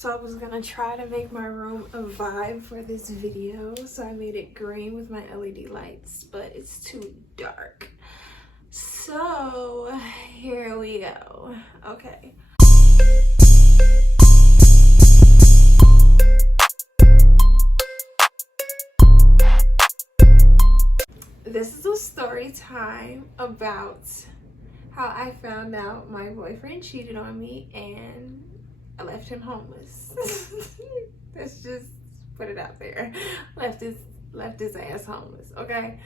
So I was gonna try to make my room a vibe for this video. So I made it green with my LED lights, but it's too dark. So here we go. Okay. This is a story time about how I found out my boyfriend cheated on me and I left him homeless. Let's just put it out there. Left his ass homeless, okay?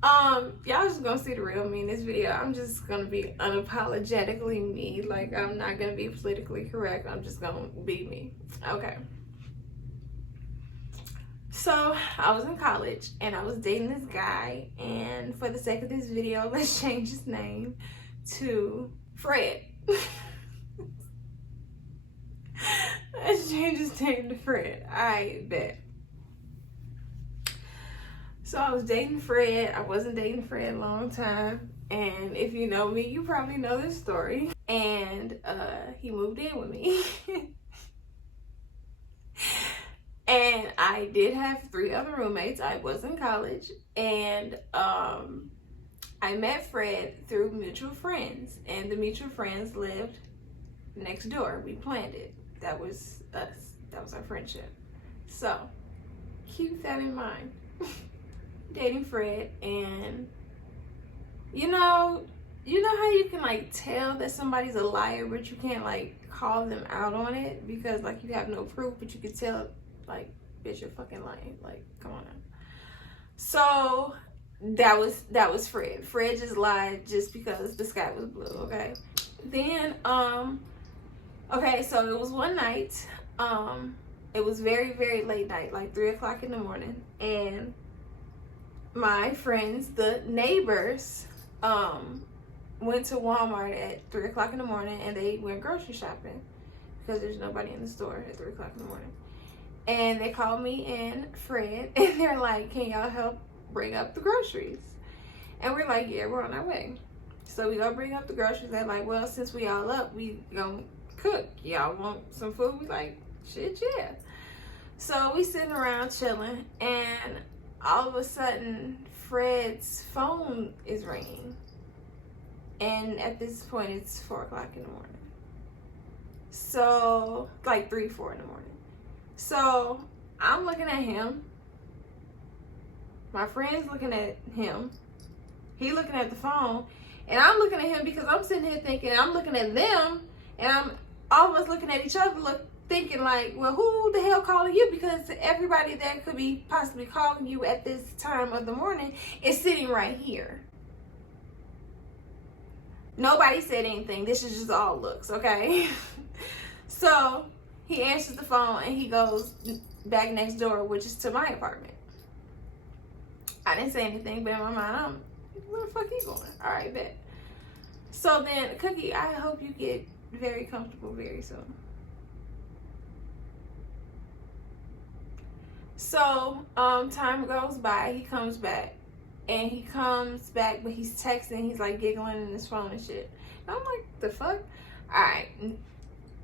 Y'all just gonna see the real me in this video. I'm just gonna be unapologetically me. Like, I'm not gonna be politically correct. I'm just gonna be me, okay? So I was in college and I was dating this guy, and for the sake of this video, let's change his name to Fred. Let's change his name to Fred. I bet. So I was dating Fred. I wasn't dating Fred a long time, and if you know me, you probably know this story. And he moved in with me. And I did have 3 other roommates. I was in college, and I met Fred through mutual friends, and the mutual friends lived next door. We planned it. That was us. That was our friendship. So keep that in mind. Dating Fred, and you know how you can like tell that somebody's a liar, but you can't like call them out on it because like you have no proof, but you can tell like, bitch, you're fucking lying. Like, come on now. So that was Fred. Fred just lied just because the sky was blue, okay? Then okay, so it was one night. It was very, very late night, like 3 o'clock in the morning, and my friends, the neighbors, went to Walmart at 3 o'clock in the morning, and they went grocery shopping because there's nobody in the store at 3 o'clock in the morning. And they called me and Fred, and they're like, can y'all help bring up the groceries? And we're like, yeah, we're on our way. So we go bring up the groceries. They're like, well, since we all up, we gonna cook. Y'all want some food? We like, shit, yeah. So we sitting around chilling, and all of a sudden, Fred's phone is ringing. And at this point, it's 4 o'clock in the morning. So, like 3, 4 in the morning. So I'm looking at him. My friend's looking at him. He looking at the phone. And I'm looking at him because I'm sitting here thinking, I'm looking at them, and I'm all of us looking at each other thinking like, well, who the hell calling you? Because everybody that could be possibly calling you at this time of the morning is sitting right here. Nobody said anything. This is just all looks, okay? So he answers the phone and he goes back next door, which is to my apartment. I didn't say anything, but in my mind, where the fuck you going? All right, bet. So then, Cookie, I hope you get very comfortable very soon. So, time goes by, he comes back. And he comes back, but he's texting, he's like giggling in his phone and shit. And I'm like, the fuck? All right.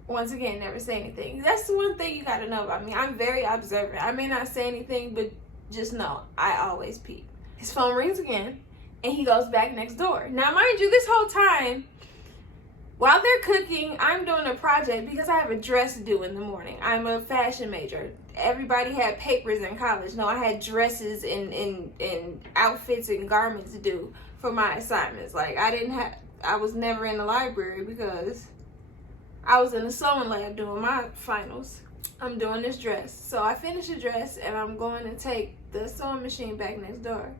Once again, never say anything. That's the one thing you gotta know about me. I'm very observant. I may not say anything, but just know, I always peep. His phone rings again, and he goes back next door. Now, mind you, this whole time, while they're cooking, I'm doing a project because I have a dress due in the morning. I'm a fashion major. Everybody had papers in college. No, I had dresses and outfits and garments due for my assignments. Like, I was never in the library because I was in the sewing lab doing my finals. I'm doing this dress. So I finished the dress, and I'm going to take the sewing machine back next door.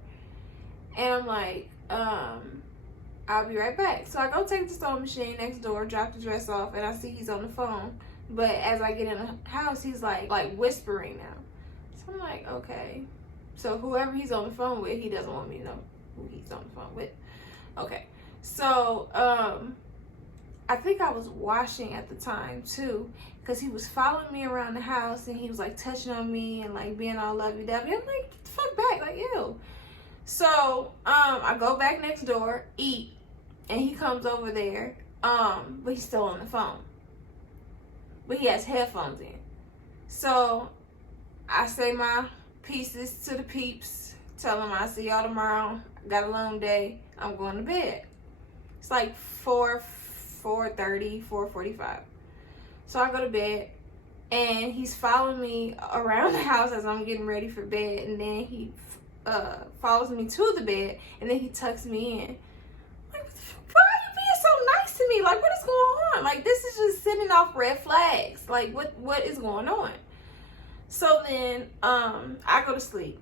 And I'm like, I'll be right back. So I go take the sewing machine next door, drop the dress off, and I see he's on the phone. But as I get in the house, he's like whispering now. So I'm like, okay. So whoever he's on the phone with, he doesn't want me to know who he's on the phone with. Okay. So, I think I was washing at the time too, because he was following me around the house, and he was like touching on me and like being all lovey-dovey. I'm like, get the fuck back, like, ew. So, I go back next door, eat, and he comes over there, but he's still on the phone. but he has headphones in. So I say my pieces to the peeps, tell them I'll see y'all tomorrow. Got a long day. I'm going to bed. It's like 4:30, 4:45. So I go to bed, and he's following me around the house as I'm getting ready for bed, and then he follows me to the bed, and then he tucks me in. Like, why are you being so nice to me? Like, what is going on? Like, this is just sending off red flags. Like, what is going on? So then I go to sleep.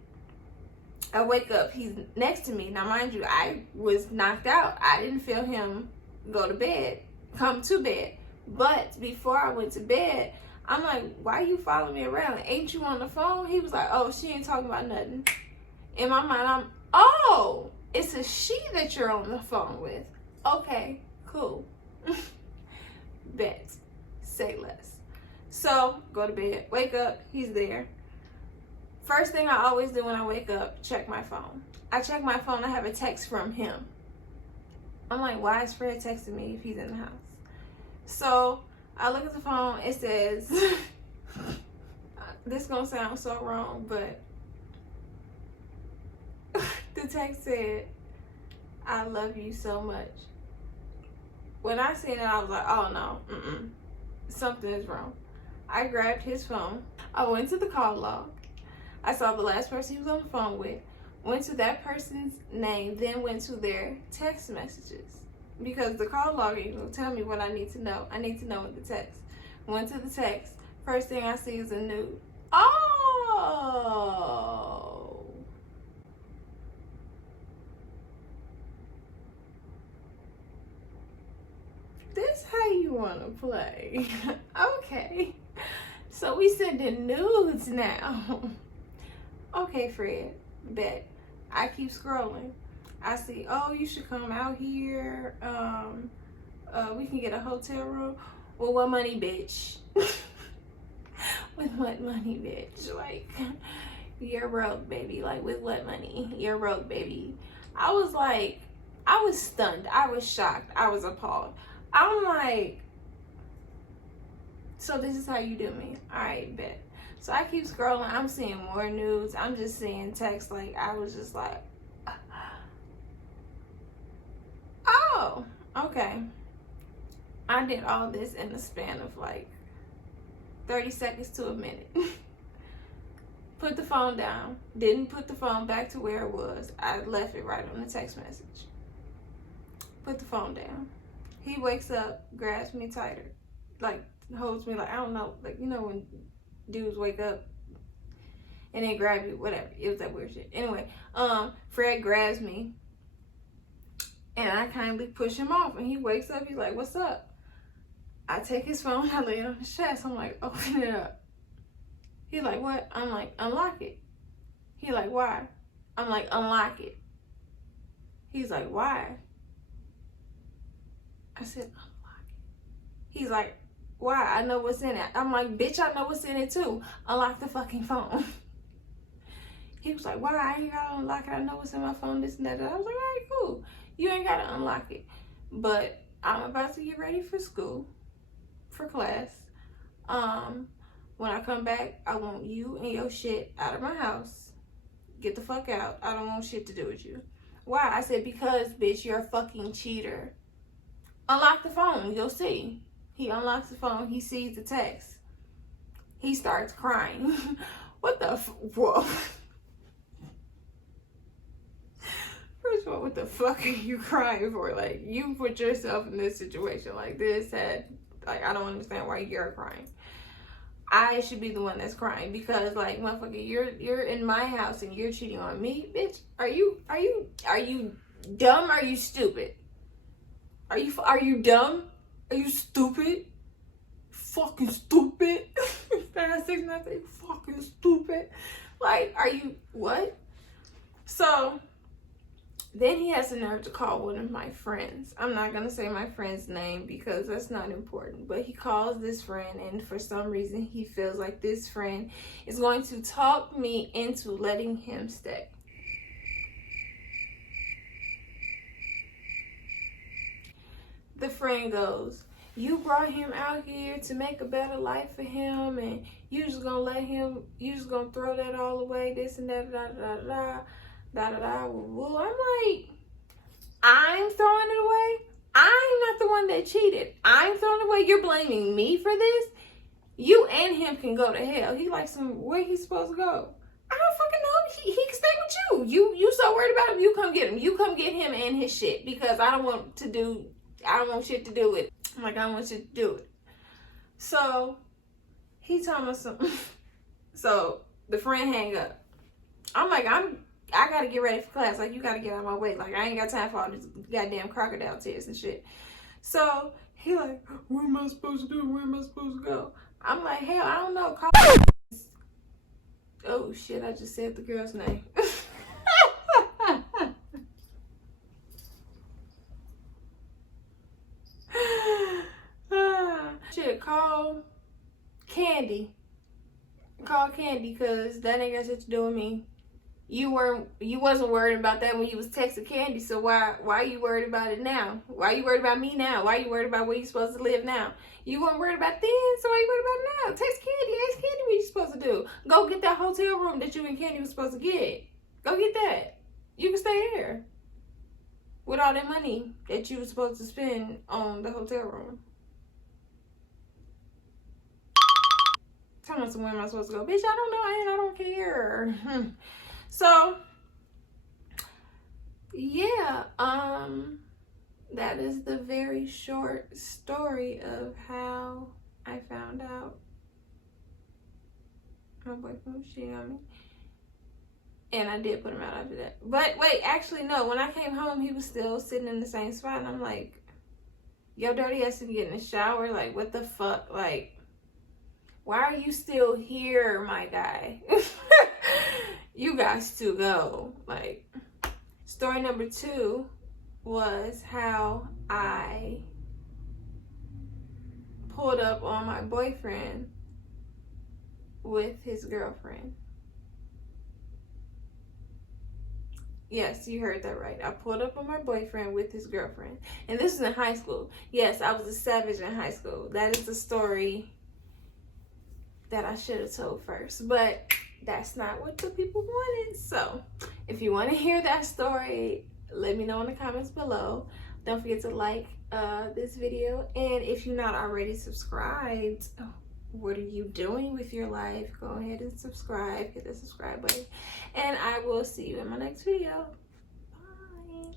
I wake up, he's next to me. Now, mind you, I was knocked out. I didn't feel him come to bed. But before I went to bed, I'm like, why you following me around? Ain't you on the phone? He was like, oh, she ain't talking about nothing. In my mind, oh, it's a she that you're on the phone with. Okay, cool. Bet. Say less. So, go to bed, wake up, he's there. First thing I always do when I wake up, check my phone. I check my phone, I have a text from him. I'm like, why is Fred texting me if he's in the house? So I look at the phone, it says, this gonna sound so wrong, but the text said, I love you so much. When I seen it, I was like, oh no, something is wrong. I grabbed his phone, I went to the call log. I saw the last person he was on the phone with, went to that person's name, then went to their text messages. Because the call log will tell me what I need to know. I need to know what the text. Went to the text. First thing I see is a nude. Oh. This how you want to play. Okay. So we sending nudes now. Okay, Fred, bet. I keep scrolling. I see, oh, you should come out here. We can get a hotel room. Well, what money, bitch? With what money, bitch? Like, you're broke, baby. Like, with what money? You're broke, baby. I was like, I was stunned. I was shocked. I was appalled. I'm like, so this is how you do me? All right, bet. So I keep scrolling. I'm seeing more nudes. I'm just seeing text. Like, I was just like, oh, okay. I did all this in the span of like 30 seconds to a minute. Put the phone down. Didn't put the phone back to where it was. I left it right on the text message. Put the phone down. He wakes up, grabs me tighter. Like, holds me like, I don't know. Like, you know when dudes wake up and then grab you, whatever. It was that weird shit. Anyway, Fred grabs me and I kindly push him off, and he wakes up. He's like, what's up? I take his phone, I lay it on his chest. I'm like, open it up. He's like, what? I'm like, unlock it. He like, why? I'm like, unlock it. He's like, why? I said, unlock it. He's like, why? I know what's in it. I'm like, bitch, I know what's in it too. Unlock the fucking phone. He was like, why? I ain't gotta unlock it. I know what's in my phone, this and that. I was like, all right, cool. You ain't gotta unlock it. But I'm about to get ready for school, for class. When I come back, I want you and your shit out of my house. Get the fuck out. I don't want shit to do with you. Why? I said, because, bitch, you're a fucking cheater. Unlock the phone. You'll see. He unlocks the phone. He sees the text. He starts crying. What the whoa. First of all, what the fuck are you crying for? Like, you put yourself in this situation like this. Like, I don't understand why you're crying. I should be the one that's crying because, like, motherfucker, you're in my house and you're cheating on me, bitch. Are you dumb? Are you stupid? Are you dumb? Are you stupid? Fucking stupid. Fast 6 nothing. Fucking stupid. Like, are you what? So then he has the nerve to call one of my friends. I'm not gonna say my friend's name because that's not important. But he calls this friend, and for some reason he feels like this friend is going to talk me into letting him stay. The friend goes, you brought him out here to make a better life for him, and you just gonna let him, you just gonna throw that all away, this and that, da da da da da da. Well, I'm like, I'm throwing it away. I'm not the one that cheated. I'm throwing it away. You're blaming me for this. You and him can go to hell. He like where he's supposed to go. I don't fucking know. He can stay with you. You so worried about him. You come get him. You come get him and his shit, because I don't want shit to do with it. I'm like, I don't want shit to do it. So he told me something. So the friend hang up. I'm like, I gotta get ready for class. Like, you gotta get out of my way. Like, I ain't got time for all this goddamn crocodile tears and shit. So he like, what am I supposed to do? Where am I supposed to go? I'm like, hell, I don't know. Oh shit, I just said the girl's name. Shit, call Candy. Call Candy, because that ain't got shit to do with me. You wasn't worried about that when you was texting Candy, so why are you worried about it now? Why are you worried about me now? Why are you worried about where you supposed to live now? You weren't worried about then, so why are you worried about it now? Text Candy, ask Candy what you supposed to do. Go get that hotel room that you and Candy was supposed to get. Go get that. You can stay there with all that money that you were supposed to spend on the hotel room. Tell me where am I supposed to go? Bitch, I don't know, and I don't care. So, yeah, that is the very short story of how I found out my boyfriend was cheating on me. And I did put him out after that. But wait, actually, no. When I came home, he was still sitting in the same spot. And I'm like, yo, dirty ass to get in the shower. Like, what the fuck? Like, why are you still here, my guy? You guys to go. Like, story number 2 was how I pulled up on my boyfriend with his girlfriend. Yes, you heard that right. I pulled up on my boyfriend with his girlfriend. And this is in high school. Yes, I was a savage in high school. That is the story that I should have told first. But that's not what the people wanted. So if you want to hear that story, let me know in the comments below. Don't forget to like this video. And if you're not already subscribed, what are you doing with your life? Go ahead and subscribe. Hit the subscribe button. And I will see you in my next video. Bye.